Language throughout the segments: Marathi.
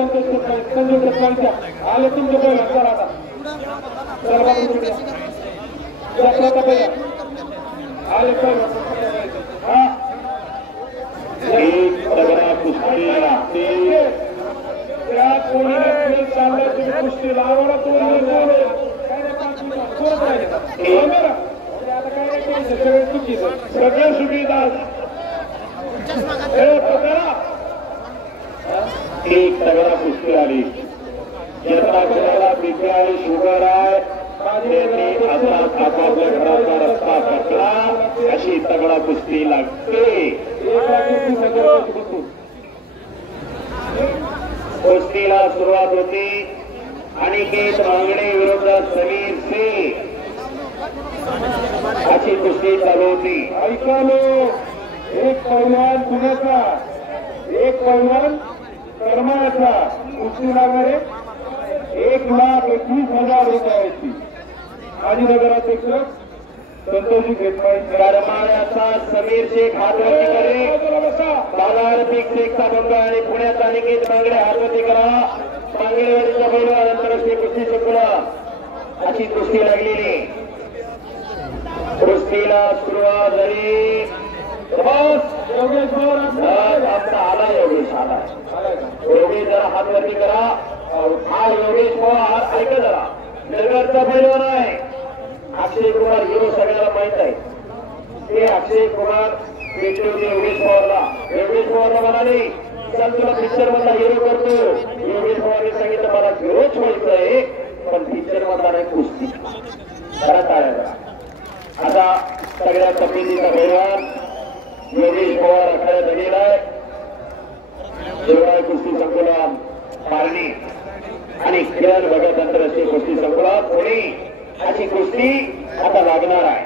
आले तुमच्या पहिला चला आता चला आले पहिला हा एक तगडा कुस्ती त्या कोणीने चालला तुम्ही कुस्ती लावला तो सगळे चुकीचं सगळे सुविधा एक तगडा कुस्ती आली ज्यांना कोणाला बीपी आहे शुगर आहे त्यांनी आता आपापल्या घराचा रस्ता पकडला अशी तगडा कुस्ती लागते कुस्तीला सुरुवात होती अनिकेत मांगणे विरुद्ध समीर सिंग अशी कुस्ती चालू होती ऐका लो एक पैलवान पुण्याचा एक पैलवान करमाळ्याचा कुस्ती लागणारे 1,21,000 रुपयाची माजी नगराध्यक्ष संतोषी घेतमाई करमाळ्याचा समीर शेख हातवरती करे बाजारपीठ शेखचा बंग आणि पुण्याचा अनिकेत मांगडे हातवरती करा मांगडेवाडीच्या बैलानंतर अशी कुस्ती संपला अशी कुस्ती लागलेली कुस्तीला सुरुवात झाली योगेश आला योगेश आला योगेश जरा हातवरती करा हा योगेश पवार ऐका जरा नगरचा पैलवान आहे अक्षय कुमार हिरो सगळ्याला माहित आहे ते अक्षय कुमार भेटले होते योगेश पवारला म्हणाले चल तुला पिक्चर मधला हिरो करतो योगेश पवारने सांगितलं मला हिरोच व्हायचंय पण पिक्चर मधला नाही कुस्ती खरं टाळ्या आता सगळ्या तब्येतीचा पैलवान योगेश पवार आखाड्यात आलेला आहे शिवराय कुस्ती संकुलन पारणी आणि किरण भगत आंतरराष्ट्रीय कुस्ती संकुलात पुणे अशी कुस्ती आता लागणार आहे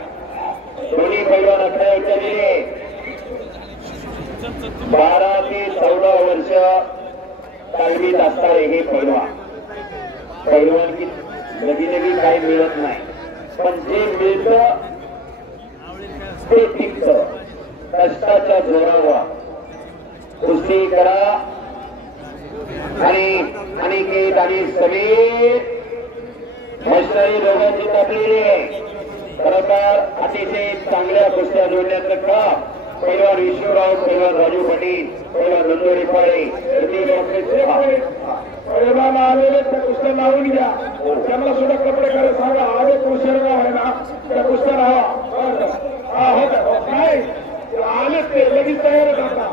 दोन्ही पैलवान आखाड्यात आलेले 12 ते 14 वर्ष तालमीत असणारे हे पैलवान की नवी काही मिळत नाही पण जे मिळतं ते टिकतं कष्टाच्या जोरावर कुस्ती करा आणि अनिकेत आणि समीर मशनरी दोघांची तापलेली खरोखर अतिशय चांगल्या कुस्त्या जोडण्याचं काम पैलवान विष्णुराव पैलवान राजू पाटील पैलवान नंदोरी पाळे पैलवान आलेले त्या कुस्त्या लावून घ्या त्यांना सुद्धा कपडे करायला सांगा आले कुस्त्या आहे ना त्या कुस्त्या राहा नाही आले ते लगेच तयार आता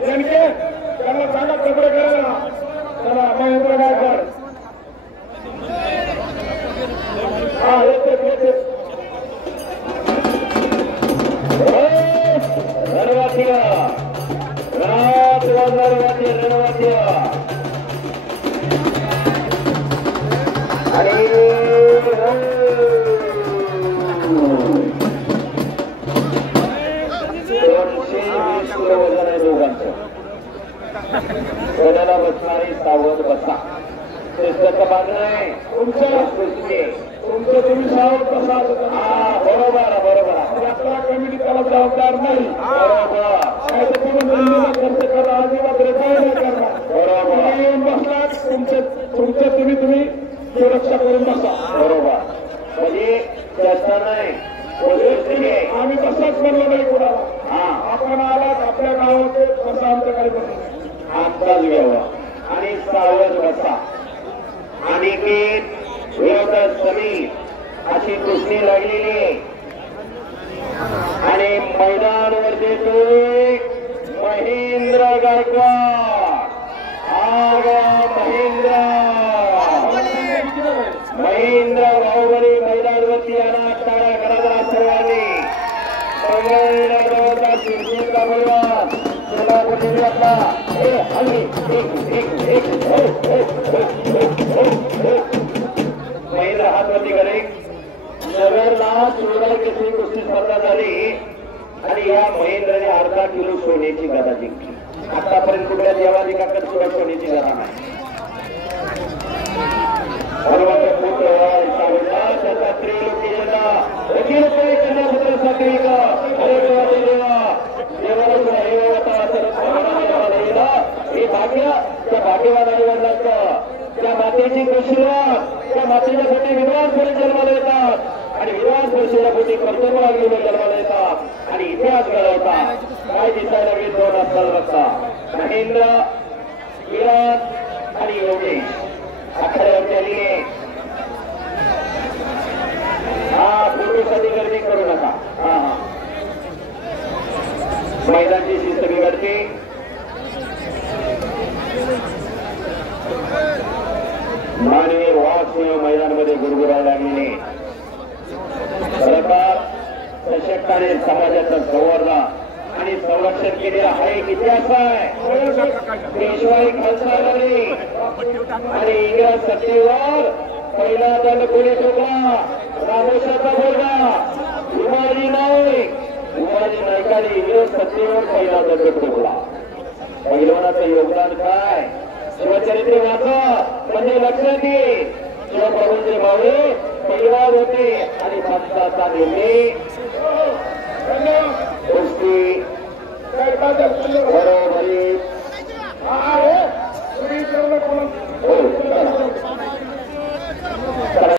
नेमके त्यांना सांगा कपडे करायला चला महेंद्र गायकवाड हा येते रणवाद्य आणि 220 किलो वजन आहे दोघांचं गडाला बसणारी सावध बसा त्याचं मागणं आहे तुमचं तुम्ही सावध बसा बरोबर यात्रा कमिटी त्याला जबाबदार नाही बरोबर खर्च करा अजिबात रेटाळ नाही करणार बरोबर येऊन बसला तुमचं तुम्ही सुरक्षा करून बसा बरोबर म्हणजे चर्चा नाही आम्ही तसाच म्हणलो नाही कोणाला आपण आलात आपल्या गावात कसं आमचं काही बघा आत्ताच घ्यावा आणि सावध बसा अनिकेत विरुद्ध समीर अशी कुस्ती लागलेली आणि मैदानावर देतोय महेंद्र गायकवाड महेंद्र बाहुबली मैदानावरती आणा टाळ्या करा जरा सर्वांनी सुरजीतला पैलवान महेंद्र हातवरती करे नगरला शिवराय केसरी कुस्ती स्पर्धा झाली आणि या महेंद्रने अर्धा किलो सोन्याची गदा जिंकली आतापर्यंत कुठल्या देवाची काकड सुद्धा सोन्याची गदा नाही त्याचा त्रिलोकीला वकील हे भाग्य त्या भाग्यवान मातीची सुरुवात त्या मातीच्या पोटी विद्वान पुढे जन्माला येतात आणि विद्वान पुरुषाच्या पोटी कर्तव्य लागलेले जन्माला येतात आणि इतिहास घडवतात. काय दिसायला लागेल दोन आपल्याला बघता महेंद्र किरण आणि योगेश आखाड्यावरती आली. हा फोटोसाठी गर्दी करू नका. हा हा मैदानची शिस्त बिघडते. मानवीय वाहसिंह मैदानामध्ये गुरगुरायला लागलेले सरकार सशक्ताने समाजाचं संवर्धन आणि संरक्षण केलेला हा एक इतिहास आहे. पेशवाई खालसावरही आणि इंग्रज सत्तेवर पहिला दंड कोणी ठोकला? रामोशाचा बोलगा उमाजी नाईक. उमाजी नाईकाने इंग्रज सत्तेवर पहिला दंड ठोकला. पैलवानाचं योगदान काय? शिवचरित्र वाचा म्हणजे लक्षात येईल. शिवप्रभूंचे भावले पैलवान होते आणि संतांचा नेते कुस्ती